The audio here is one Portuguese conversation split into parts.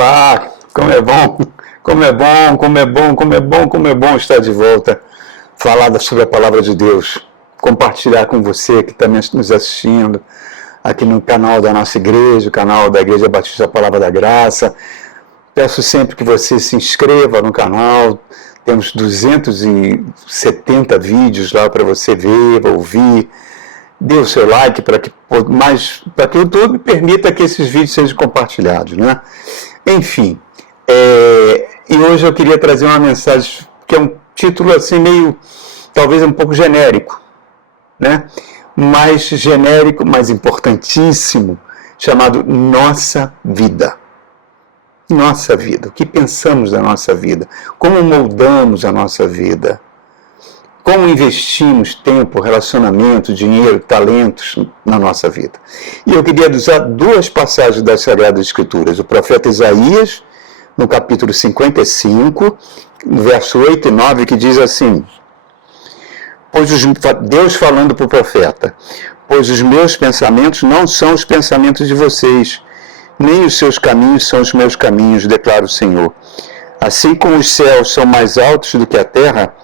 Olá, como é bom, como é bom, como é bom, como é bom, como é bom estar de volta, falar sobre a Palavra de Deus, compartilhar com você que está nos assistindo aqui no canal da nossa igreja, o canal da Igreja Batista da Palavra da Graça. Peço sempre que você se inscreva no canal, temos 270 vídeos lá para você ver, ouvir. Dê o seu like para que o YouTube permita que esses vídeos sejam compartilhados, né? Enfim, e hoje eu queria trazer uma mensagem que é um título assim meio, talvez um pouco genérico, né? Mais genérico, mas importantíssimo, chamado Nossa Vida. Nossa vida, o que pensamos da nossa vida, como moldamos a nossa vida, como investimos tempo, relacionamento, dinheiro, talentos na nossa vida. E eu queria usar duas passagens das Sagradas Escrituras. O profeta Isaías, no capítulo 55, no verso 8 e 9, que diz assim, Deus falando para o profeta, pois os meus pensamentos não são os pensamentos de vocês, nem os seus caminhos são os meus caminhos, declara o Senhor. Assim como os céus são mais altos do que a terra,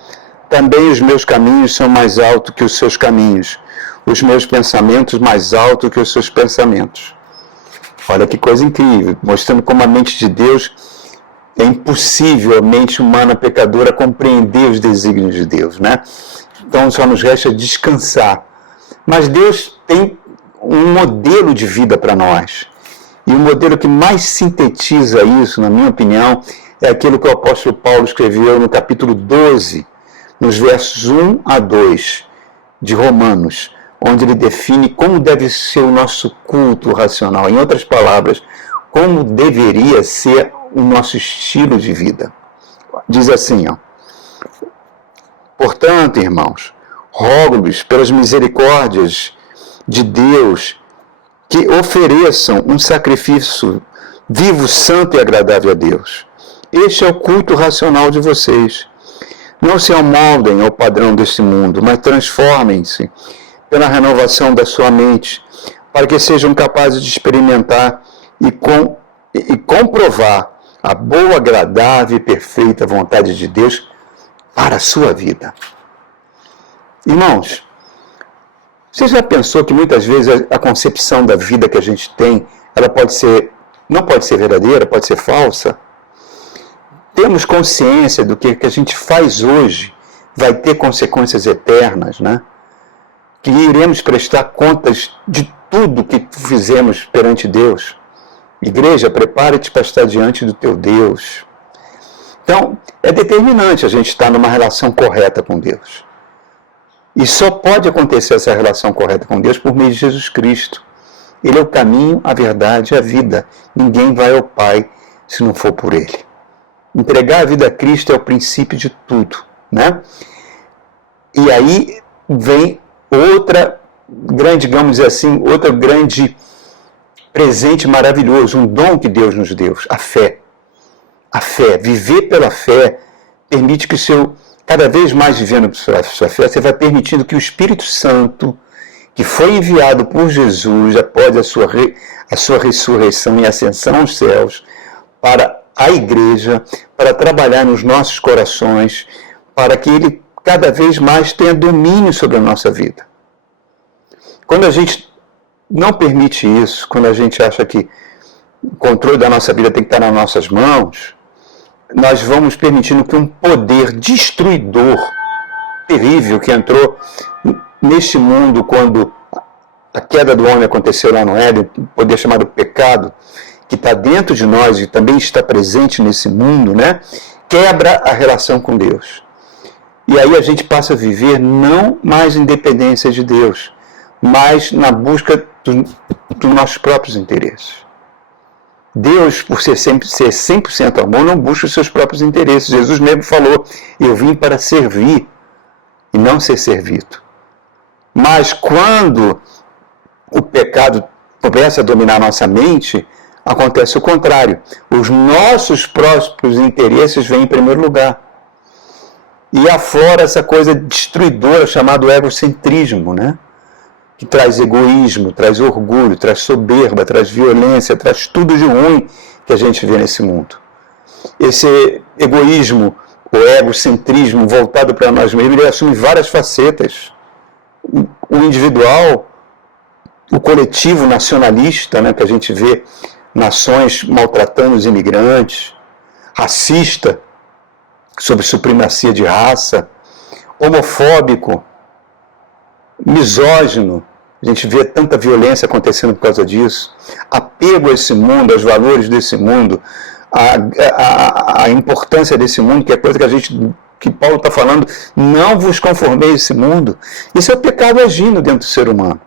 também os meus caminhos são mais altos que os seus caminhos, os meus pensamentos mais altos que os seus pensamentos. Olha que coisa incrível, mostrando como a mente de Deus é impossível, a mente humana pecadora, compreender os desígnios de Deus, né? Então só nos resta descansar. Mas Deus tem um modelo de vida para nós. E o modelo que mais sintetiza isso, na minha opinião, é aquilo que o apóstolo Paulo escreveu no capítulo 12, nos versos 1 a 2 de Romanos, onde ele define como deve ser o nosso culto racional. Em outras palavras, como deveria ser o nosso estilo de vida. Diz assim, ó, portanto, irmãos, rogo-lhes pelas misericórdias de Deus que ofereçam um sacrifício vivo, santo e agradável a Deus. Este é o culto racional de vocês. Não se amoldem ao padrão deste mundo, mas transformem-se pela renovação da sua mente, para que sejam capazes de experimentar e comprovar a boa, agradável e perfeita vontade de Deus para a sua vida. Irmãos, você já pensou que muitas vezes a concepção da vida que a gente tem, ela não pode ser verdadeira, pode ser falsa? Temos consciência do que a gente faz hoje vai ter consequências eternas, né? Que iremos prestar contas de tudo que fizemos perante Deus. Igreja, prepare-te para estar diante do teu Deus. Então, é determinante a gente estar numa relação correta com Deus. E só pode acontecer essa relação correta com Deus por meio de Jesus Cristo. Ele é o caminho, a verdade e a vida. Ninguém vai ao Pai se não for por Ele. Entregar a vida a Cristo é o princípio de tudo, né? E aí vem outra grande, digamos assim, outro grande presente maravilhoso, um dom que Deus nos deu, a fé. A fé, viver pela fé, permite que cada vez mais vivendo pela sua fé, você vai permitindo que o Espírito Santo, que foi enviado por Jesus após a sua ressurreição e ascensão aos céus, para a igreja, para trabalhar nos nossos corações, para que ele cada vez mais tenha domínio sobre a nossa vida. Quando a gente não permite isso, quando a gente acha que o controle da nossa vida tem que estar nas nossas mãos, nós vamos permitindo que um poder destruidor, terrível, que entrou neste mundo quando a queda do homem aconteceu lá no Éden, um poder chamado pecado, que está dentro de nós e também está presente nesse mundo, né? Quebra a relação com Deus. E aí a gente passa a viver não mais em dependência de Deus, mas na busca dos nossos próprios interesses. Deus, por ser 100% amor, não busca os seus próprios interesses. Jesus mesmo falou, eu vim para servir e não ser servido. Mas quando o pecado começa a dominar a nossa mente, acontece o contrário. Os nossos próprios interesses vêm em primeiro lugar. E aflora essa coisa destruidora chamada egocentrismo, né? Que traz egoísmo, traz orgulho, traz soberba, traz violência, traz tudo de ruim que a gente vê nesse mundo. Esse egoísmo, o egocentrismo voltado para nós mesmos, ele assume várias facetas. O individual, o coletivo nacionalista, né, que a gente vê nações maltratando os imigrantes, racista, sobre supremacia de raça, homofóbico, misógino, a gente vê tanta violência acontecendo por causa disso, apego a esse mundo, aos valores desse mundo, a importância desse mundo, que é coisa que Paulo está falando, não vos conformei a esse mundo. Isso é o pecado agindo dentro do ser humano.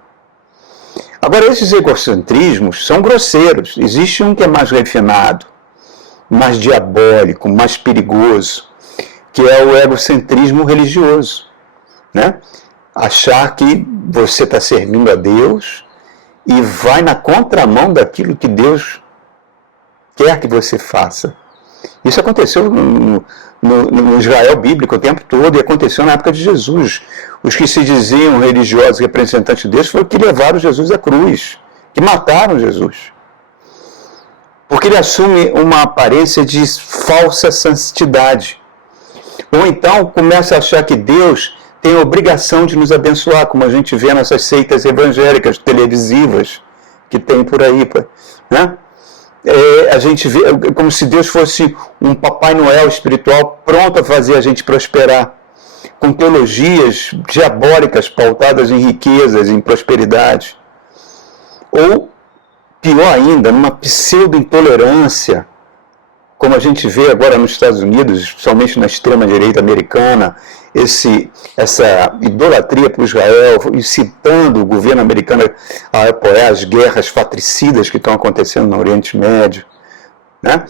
Agora, esses egocentrismos são grosseiros. Existe um que é mais refinado, mais diabólico, mais perigoso, que é o egocentrismo religioso, né? Achar que você está servindo a Deus e vai na contramão daquilo que Deus quer que você faça. Isso aconteceu no Israel bíblico o tempo todo e aconteceu na época de Jesus. Os que se diziam religiosos representantes de Deus foram que levaram Jesus à cruz, que mataram Jesus. Porque ele assume uma aparência de falsa santidade. Ou então começa a achar que Deus tem a obrigação de nos abençoar, como a gente vê nessas seitas evangélicas, televisivas, que tem por aí, né? A gente vê como se Deus fosse um Papai Noel espiritual pronto a fazer a gente prosperar, com teologias diabólicas pautadas em riquezas, em prosperidade. Ou, pior ainda, numa pseudo-intolerância, como a gente vê agora nos Estados Unidos, somente na extrema-direita americana, essa idolatria para Israel, incitando o governo americano a apoiar as guerras fratricidas que estão acontecendo no Oriente Médio, né?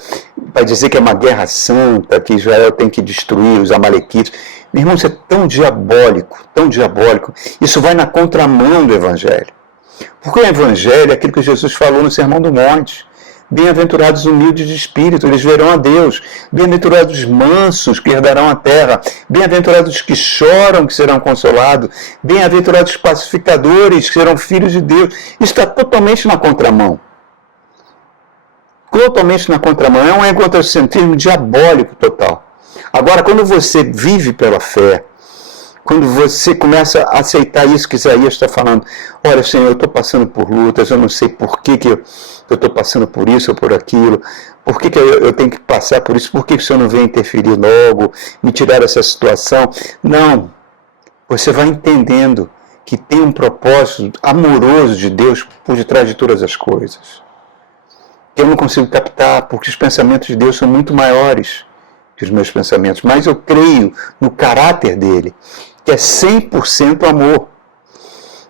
Para dizer que é uma guerra santa, que Israel tem que destruir os amalequitas. Meu irmão, isso é tão diabólico, tão diabólico. Isso vai na contramão do Evangelho. Porque o Evangelho é aquilo que Jesus falou no Sermão do Monte. Bem-aventurados humildes de espírito, eles verão a Deus. Bem-aventurados os mansos, que herdarão a terra. Bem-aventurados os que choram, que serão consolados. Bem-aventurados os pacificadores, que serão filhos de Deus. Isso está totalmente na contramão. Totalmente na contramão. É um egocentrismo diabólico total. Agora, quando você vive pela fé, quando você começa a aceitar isso que Isaías está falando, olha, Senhor, eu estou passando por lutas, eu não sei por que eu estou passando por isso ou por aquilo, por que eu tenho que passar por isso, por que o Senhor não vem interferir logo, me tirar dessa situação? Não, você vai entendendo que tem um propósito amoroso de Deus por detrás de todas as coisas, que eu não consigo captar, porque os pensamentos de Deus são muito maiores que os meus pensamentos, mas eu creio no caráter dele, que é 100% amor.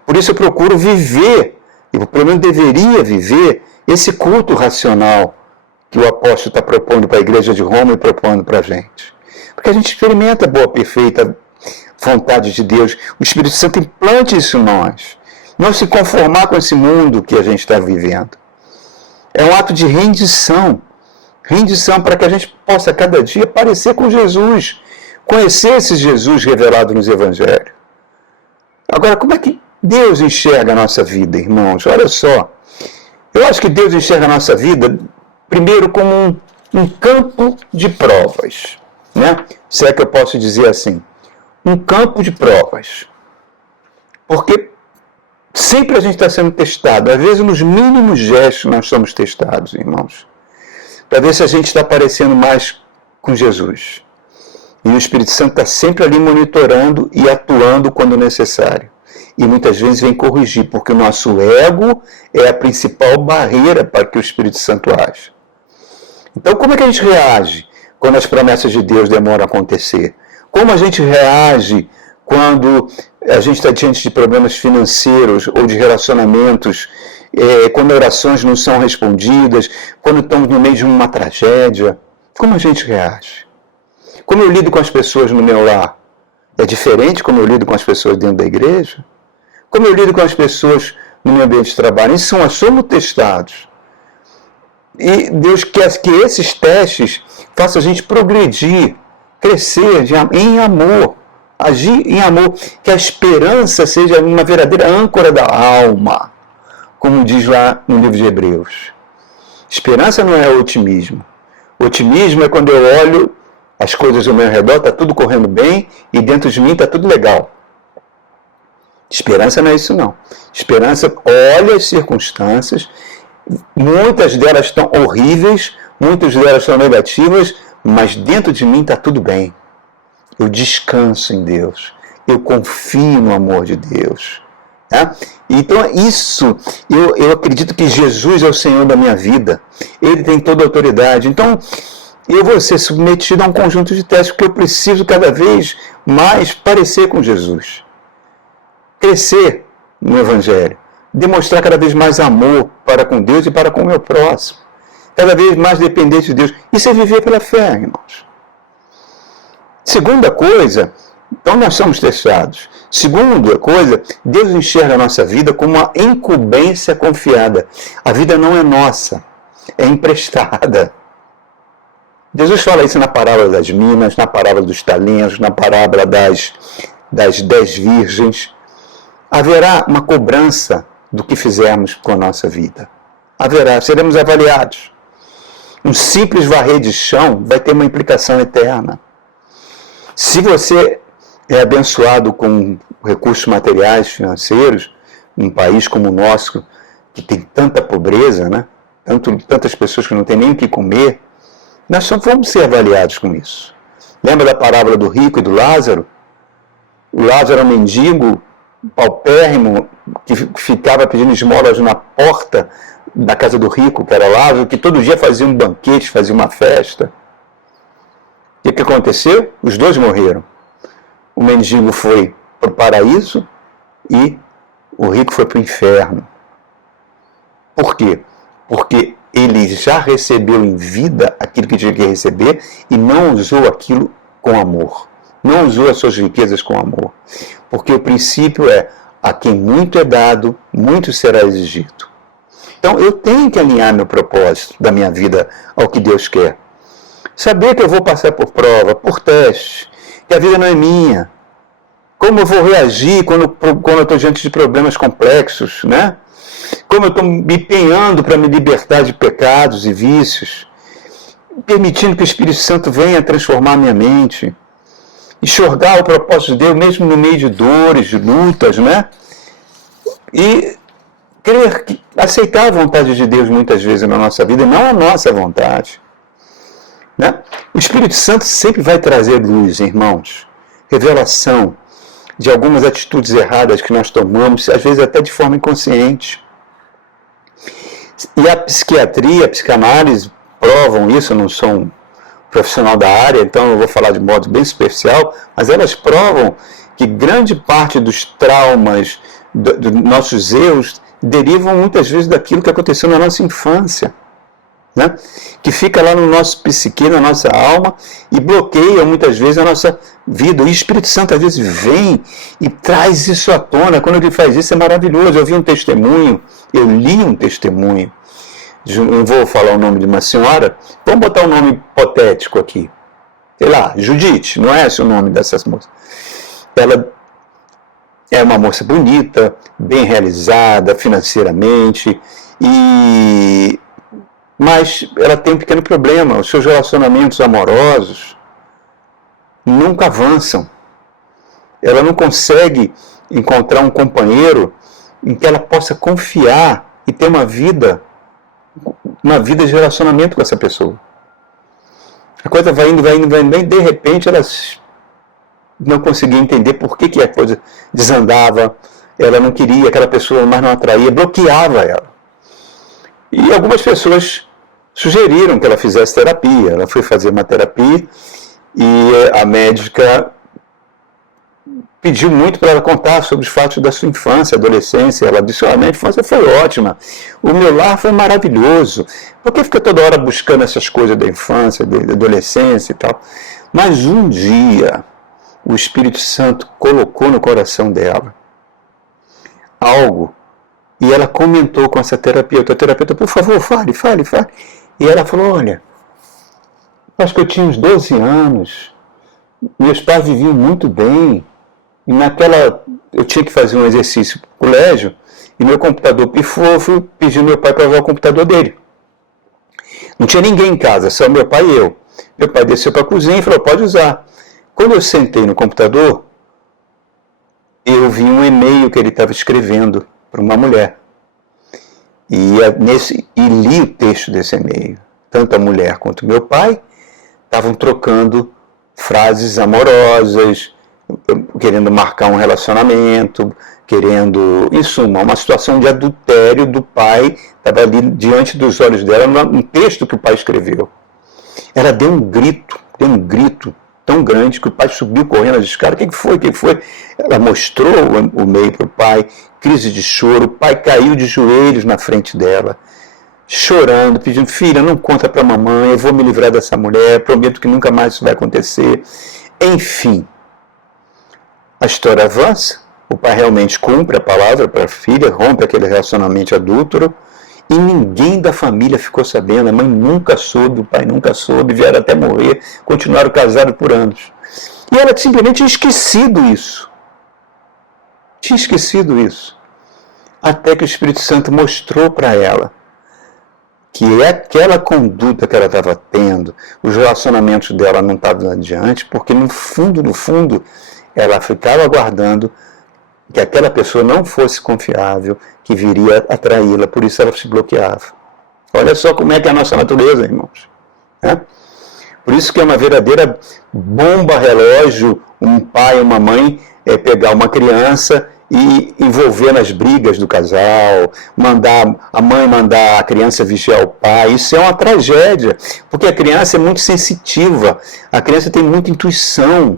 Por isso eu procuro viver, eu pelo menos deveria viver, esse culto racional que o apóstolo está propondo para a igreja de Roma e propondo para a gente. Porque a gente experimenta a boa, perfeita vontade de Deus. O Espírito Santo implante isso em nós. Não se conformar com esse mundo que a gente está vivendo. É um ato de rendição. Rendição para que a gente possa cada dia parecer com Jesus. Conhecer esse Jesus revelado nos Evangelhos. Agora, como é que Deus enxerga a nossa vida, irmãos? Olha só. Eu acho que Deus enxerga a nossa vida, primeiro, como um campo de provas. Né? Se é que eu posso dizer assim. Um campo de provas. Porque sempre a gente está sendo testado. Às vezes, nos mínimos gestos, nós somos testados, irmãos. Para ver se a gente está parecendo mais com Jesus. E o Espírito Santo está sempre ali monitorando e atuando quando necessário. E muitas vezes vem corrigir, porque o nosso ego é a principal barreira para que o Espírito Santo age. Então, como é que a gente reage quando as promessas de Deus demoram a acontecer? Como a gente reage quando a gente está diante de problemas financeiros ou de relacionamentos, quando orações não são respondidas, quando estamos no meio de uma tragédia? Como a gente reage? Como eu lido com as pessoas no meu lar? É diferente como eu lido com as pessoas dentro da igreja? Como eu lido com as pessoas no meu ambiente de trabalho? Isso nós somos testados. E Deus quer que esses testes façam a gente progredir, crescer em amor, agir em amor, que a esperança seja uma verdadeira âncora da alma, como diz lá no livro de Hebreus. Esperança não é otimismo. Otimismo é quando eu olho as coisas ao meu redor, está tudo correndo bem e dentro de mim está tudo legal. Esperança não é isso não. Esperança olha as circunstâncias, muitas delas estão horríveis, muitas delas estão negativas, mas dentro de mim está tudo bem. Eu descanso em Deus. Eu confio no amor de Deus. Tá? Então isso, eu acredito que Jesus é o Senhor da minha vida. Ele tem toda a autoridade. Então eu vou ser submetido a um conjunto de testes, porque eu preciso cada vez mais parecer com Jesus. Crescer no Evangelho. Demonstrar cada vez mais amor para com Deus e para com o meu próximo. Cada vez mais dependente de Deus. Isso é viver pela fé, irmãos. Segunda coisa, então nós somos testados. Segunda coisa, Deus enxerga a nossa vida como uma incumbência confiada. A vida não é nossa, é emprestada. Jesus fala isso na parábola das minas, na parábola dos talentos, na parábola das 10 virgens. Haverá uma cobrança do que fizermos com a nossa vida. Haverá, seremos avaliados. Um simples varrer de chão vai ter uma implicação eterna. Se você é abençoado com recursos materiais, financeiros, num país como o nosso, que tem tanta pobreza, né? Tantas pessoas que não têm nem o que comer, nós só vamos ser avaliados com isso. Lembra da parábola do rico e do Lázaro? O Lázaro é um mendigo paupérrimo que ficava pedindo esmolas na porta da casa do rico, que era Lázaro, que todo dia fazia um banquete, fazia uma festa. O que aconteceu? Os dois morreram. O mendigo foi para o paraíso e o rico foi para o inferno. Por quê? Porque ele já recebeu em vida aquilo que tinha que receber e não usou aquilo com amor. Não usou as suas riquezas com amor. Porque o princípio é: a quem muito é dado, muito será exigido. Então eu tenho que alinhar meu propósito da minha vida ao que Deus quer. Saber que eu vou passar por prova, por teste, que a vida não é minha. Como eu vou reagir quando eu estou diante de problemas complexos, né? Como eu estou me empenhando para me libertar de pecados e vícios, permitindo que o Espírito Santo venha transformar minha mente, enxergar o propósito de Deus mesmo no meio de dores, de lutas, né? E aceitar a vontade de Deus muitas vezes na nossa vida, não a nossa vontade. Né? O Espírito Santo sempre vai trazer luz, irmãos, revelação de algumas atitudes erradas que nós tomamos, às vezes até de forma inconsciente. E a psiquiatria, a psicanálise provam isso. Eu não sou um profissional da área, então eu vou falar de modo bem superficial, mas elas provam que grande parte dos traumas, dos nossos erros, derivam muitas vezes daquilo que aconteceu na nossa infância. Né? Que fica lá no nosso psique, na nossa alma, e bloqueia muitas vezes a nossa vida. E o Espírito Santo às vezes vem e traz isso à tona. Quando ele faz isso é maravilhoso. Eu vi um testemunho, eu li um testemunho, não vou falar o nome de uma senhora, vamos botar um nome hipotético aqui, sei lá, Judite, não é esse o nome dessas moças. Ela é uma moça bonita, bem realizada financeiramente, mas ela tem um pequeno problema: os seus relacionamentos amorosos nunca avançam. Ela não consegue encontrar um companheiro em que ela possa confiar e ter uma vida de relacionamento com essa pessoa. A coisa vai indo, e de repente ela não conseguia entender por que a coisa desandava. Ela não queria, aquela pessoa mais não atraía, bloqueava ela. E algumas pessoas sugeriram que ela fizesse terapia. Ela foi fazer uma terapia e a médica pediu muito para ela contar sobre os fatos da sua infância, adolescência. Ela disse: a minha infância foi ótima, o meu lar foi maravilhoso. Por que fica toda hora buscando essas coisas da infância, da adolescência e tal? Mas um dia o Espírito Santo colocou no coração dela algo, e ela comentou com essa terapeuta: por favor, fale. E ela falou: olha, acho que eu tinha uns 12 anos, meus pais viviam muito bem, e eu tinha que fazer um exercício no colégio, e meu computador pifou, eu fui pedir ao meu pai para levar o computador dele. Não tinha ninguém em casa, só meu pai e eu. Meu pai desceu para a cozinha e falou, pode usar. Quando eu sentei no computador, eu vi um e-mail que ele estava escrevendo para uma mulher. E li o texto desse e-mail. Tanto a mulher quanto meu pai estavam trocando frases amorosas, querendo marcar um relacionamento, querendo, em suma, uma situação de adultério do pai, estava ali diante dos olhos dela, um texto que o pai escreveu. Ela deu um grito tão grande que o pai subiu correndo as escadas. O que foi? Ela mostrou o e-mail para o pai, crise de choro, o pai caiu de joelhos na frente dela, chorando, pedindo, filha, não conta para a mamãe, eu vou me livrar dessa mulher, prometo que nunca mais isso vai acontecer. Enfim, a história avança, o pai realmente cumpre a palavra para a filha, rompe aquele relacionamento adúltero, e ninguém da família ficou sabendo, a mãe nunca soube, o pai nunca soube, vieram até morrer, continuaram casados por anos. E ela simplesmente tinha esquecido isso. Até que o Espírito Santo mostrou para ela que aquela conduta que ela estava tendo, os relacionamentos dela não estavam adiante, porque no fundo, ela ficava aguardando que aquela pessoa não fosse confiável, que viria atraí-la, por isso ela se bloqueava. Olha só como é que é a nossa natureza, irmãos. Né? Por isso que é uma verdadeira bomba relógio, um pai e uma mãe pegar uma criança e envolver nas brigas do casal, a mãe mandar a criança vigiar o pai. Isso é uma tragédia, porque a criança é muito sensitiva, a criança tem muita intuição.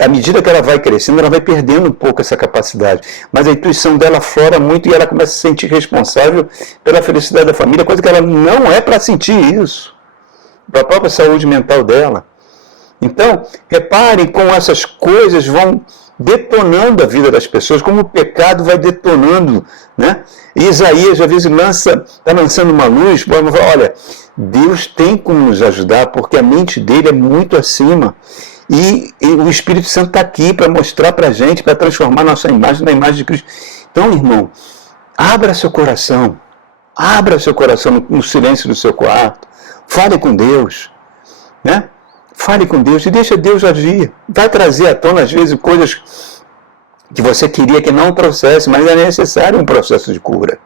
À medida que ela vai crescendo, ela vai perdendo um pouco essa capacidade. Mas a intuição dela aflora muito e ela começa a se sentir responsável pela felicidade da família, coisa que ela não é para sentir isso, para a própria saúde mental dela. Então, reparem como essas coisas vão detonando a vida das pessoas, como o pecado vai detonando, né? E Isaías, às vezes, está lançando uma luz, olha, Deus tem como nos ajudar, porque a mente dele é muito acima. E o Espírito Santo está aqui para mostrar para a gente, para transformar nossa imagem na imagem de Cristo. Então, irmão, abra seu coração no silêncio do seu quarto, fale com Deus, né? Fale com Deus e deixa Deus agir. Vai trazer à tona, às vezes, coisas que você queria que não trouxesse, mas é necessário um processo de cura.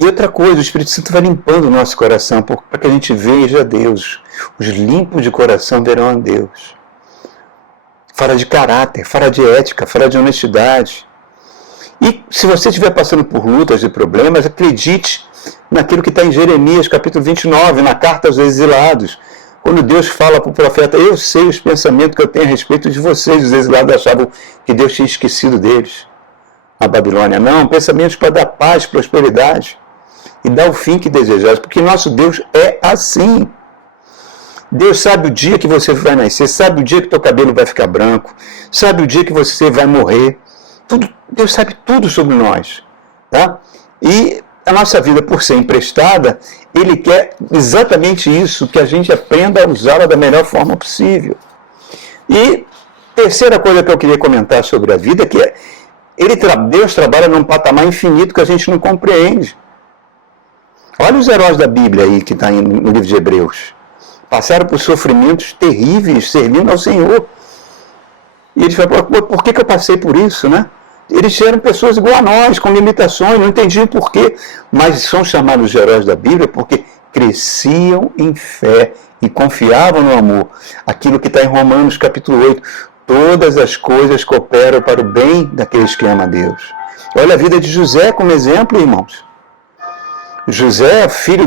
E outra coisa, o Espírito Santo vai limpando o nosso coração para que a gente veja Deus. Os limpos de coração verão a Deus. Fala de caráter, fala de ética, fala de honestidade. E se você estiver passando por lutas e problemas, acredite naquilo que está em Jeremias, capítulo 29, na carta aos exilados. Quando Deus fala para o profeta, eu sei os pensamentos que eu tenho a respeito de vocês. Os exilados achavam que Deus tinha esquecido deles. A Babilônia, não, pensamentos para dar paz, prosperidade e dar o fim que desejais, porque nosso Deus é assim. Deus sabe o dia que você vai nascer, sabe o dia que teu cabelo vai ficar branco, sabe o dia que você vai morrer. Deus sabe tudo sobre nós. Tá? E a nossa vida, por ser emprestada, Ele quer exatamente isso, que a gente aprenda a usá-la da melhor forma possível. E terceira coisa que eu queria comentar sobre a vida, que é Deus trabalha num patamar infinito que a gente não compreende. Olha os heróis da Bíblia aí, que está no livro de Hebreus. Passaram por sofrimentos terríveis, servindo ao Senhor. E eles falaram, por que eu passei por isso, né? Eles eram pessoas igual a nós, com limitações, não entendiam por quê. Mas são chamados de heróis da Bíblia porque cresciam em fé e confiavam no amor. Aquilo que está em Romanos capítulo 8. Todas as coisas cooperam para o bem daqueles que amam a Deus. Olha a vida de José como exemplo, irmãos. José, filho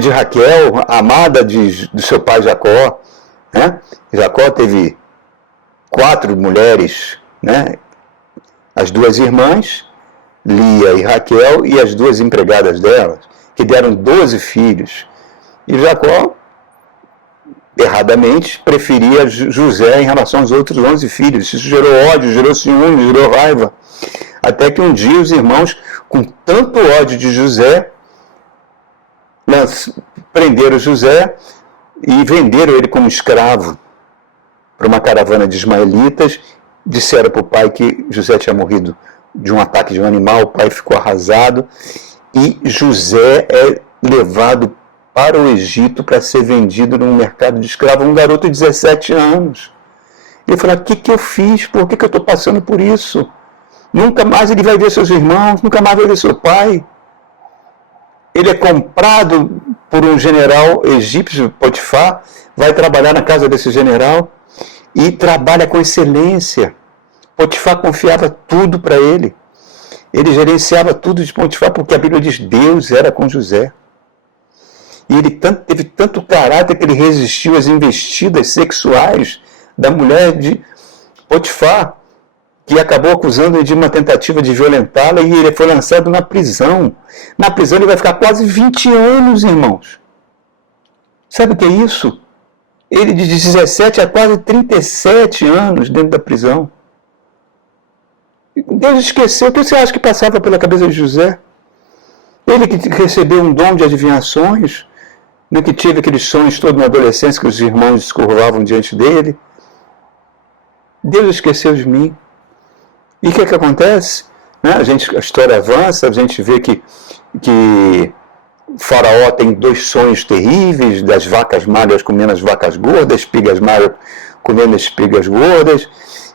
de Raquel, amada do seu pai Jacó. Né? Jacó teve 4 mulheres, né? As 2 irmãs, Lia e Raquel, e as 2 empregadas delas, que deram 12 filhos. E Jacó, erradamente, preferia José em relação aos outros 11 filhos. Isso gerou ódio, gerou ciúme, gerou raiva. Até que um dia os irmãos, com tanto ódio de José, prenderam José e venderam ele como escravo para uma caravana de ismaelitas. Disseram para o pai que José tinha morrido de um ataque de um animal, o pai ficou arrasado, e José é levado para o Egito para ser vendido num mercado de escravo, um garoto de 17 anos. Ele falou, o que eu fiz? Por que eu estou passando por isso? Nunca mais ele vai ver seus irmãos, nunca mais vai ver seu pai. Ele é comprado por um general egípcio, Potifar, vai trabalhar na casa desse general e trabalha com excelência. Potifar confiava tudo para ele. Ele gerenciava tudo de Potifar, porque a Bíblia diz Deus era com José. E ele teve tanto caráter que ele resistiu às investidas sexuais da mulher de Potifar, que acabou acusando ele de uma tentativa de violentá-la, e ele foi lançado na prisão. Na prisão ele vai ficar quase 20 anos, irmãos. Sabe o que é isso? Ele de 17 a quase 37 anos dentro da prisão. Deus esqueceu. O que você acha que passava pela cabeça de José? Ele que recebeu um dom de adivinhações, né, que teve aqueles sonhos todos na adolescência que os irmãos se curvavam diante dele. Deus esqueceu de mim. E o que acontece? Né? A história avança, a gente vê que Faraó tem 2 sonhos terríveis, das vacas magras comendo as vacas gordas, espigas magras comendo as espigas gordas,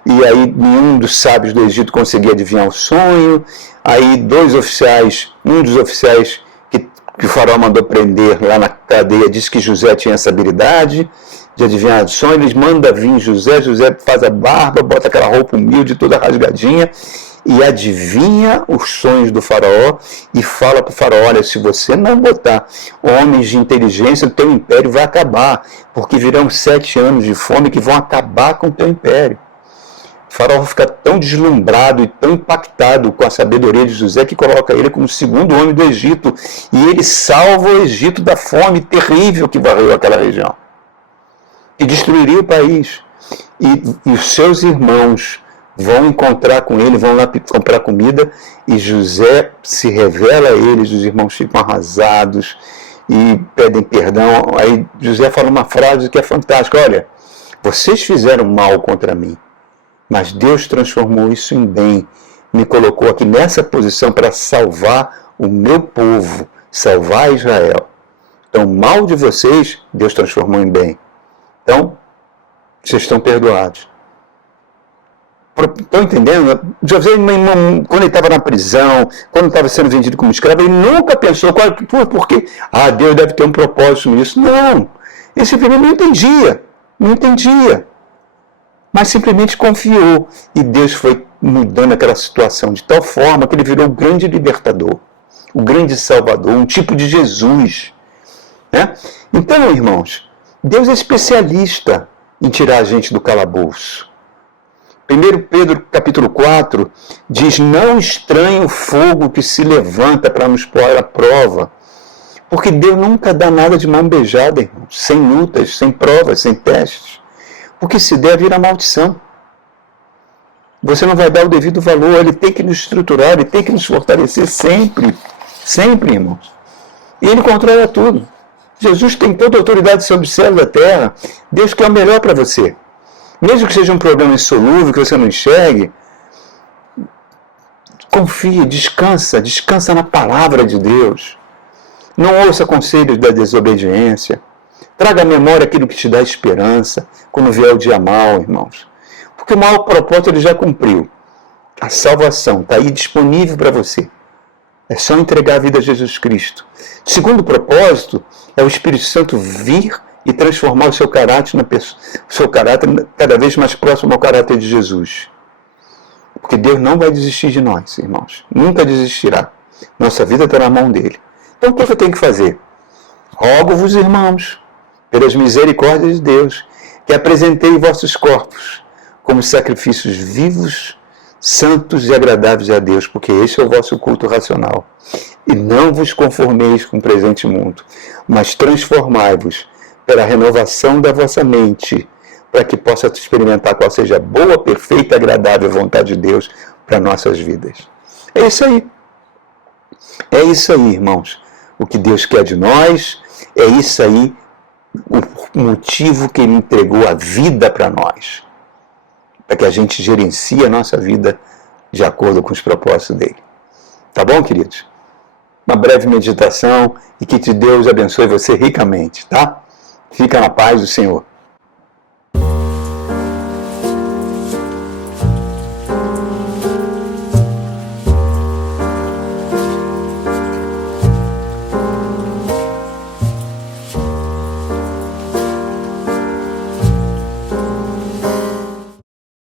e aí nenhum dos sábios do Egito conseguia adivinhar o sonho. Aí um dos oficiais que o Faraó mandou prender lá na cadeia, disse que José tinha essa habilidade de adivinhar o sonho. Eles mandam vir José faz a barba, bota aquela roupa humilde, toda rasgadinha, e adivinha os sonhos do Faraó e fala para o Faraó, olha, se você não botar homens de inteligência, o teu império vai acabar, porque virão 7 anos de fome que vão acabar com o teu império. O Faraó fica tão deslumbrado e tão impactado com a sabedoria de José que coloca ele como o 2º homem do Egito, e ele salva o Egito da fome terrível que varreu aquela região e destruiria o país. E os seus irmãos vão encontrar com ele, vão lá comprar comida, e José se revela a eles, os irmãos ficam arrasados e pedem perdão. Aí José fala uma frase que é fantástica, olha, vocês fizeram mal contra mim, mas Deus transformou isso em bem, me colocou aqui nessa posição para salvar o meu povo, salvar Israel. Então, o mal de vocês, Deus transformou em bem. Então, vocês estão perdoados. Estão entendendo? José, quando ele estava na prisão, quando estava sendo vendido como escravo, ele nunca pensou, por quê? Deus deve ter um propósito nisso. Não, ele simplesmente não entendia. Mas simplesmente confiou. E Deus foi mudando aquela situação de tal forma que ele virou o grande libertador, o grande salvador, um tipo de Jesus. Né? Então, irmãos, Deus é especialista em tirar a gente do calabouço. 1 Pedro capítulo 4 diz, não estranhe o fogo que se levanta para nos pôr à prova, porque Deus nunca dá nada de mão beijada, irmão, sem lutas, sem provas, sem testes, porque se der, vira maldição. Você não vai dar o devido valor, ele tem que nos estruturar, ele tem que nos fortalecer sempre, irmãos. E ele controla tudo. Jesus tem toda a autoridade sobre o céu e da terra. Deus quer o melhor para você. Mesmo que seja um problema insolúvel, que você não enxergue, confie, descansa na palavra de Deus. Não ouça conselhos da desobediência. Traga à memória aquilo que te dá esperança, quando vier o dia mau, irmãos. Porque o maior propósito ele já cumpriu. A salvação está aí disponível para você. É só entregar a vida a Jesus Cristo. O segundo propósito é o Espírito Santo vir e transformar o seu caráter cada vez mais próximo ao caráter de Jesus. Porque Deus não vai desistir de nós, irmãos. Nunca desistirá. Nossa vida está na mão dele. Então o que eu tenho que fazer? Rogo-vos, irmãos, pelas misericórdias de Deus, que apresentei vossos corpos como sacrifícios vivos, santos e agradáveis a Deus, porque este é o vosso culto racional. E não vos conformeis com o presente mundo, mas transformai-vos pela renovação da vossa mente, para que possa experimentar qual seja a boa, perfeita e agradável vontade de Deus para nossas vidas. É isso aí. É isso aí, irmãos. O que Deus quer de nós, é isso aí o motivo que Ele entregou a vida para nós. Para que a gente gerencie a nossa vida de acordo com os propósitos dEle. Tá bom, queridos? uma breve meditação e que Deus abençoe você ricamente, tá? Fica na paz do Senhor.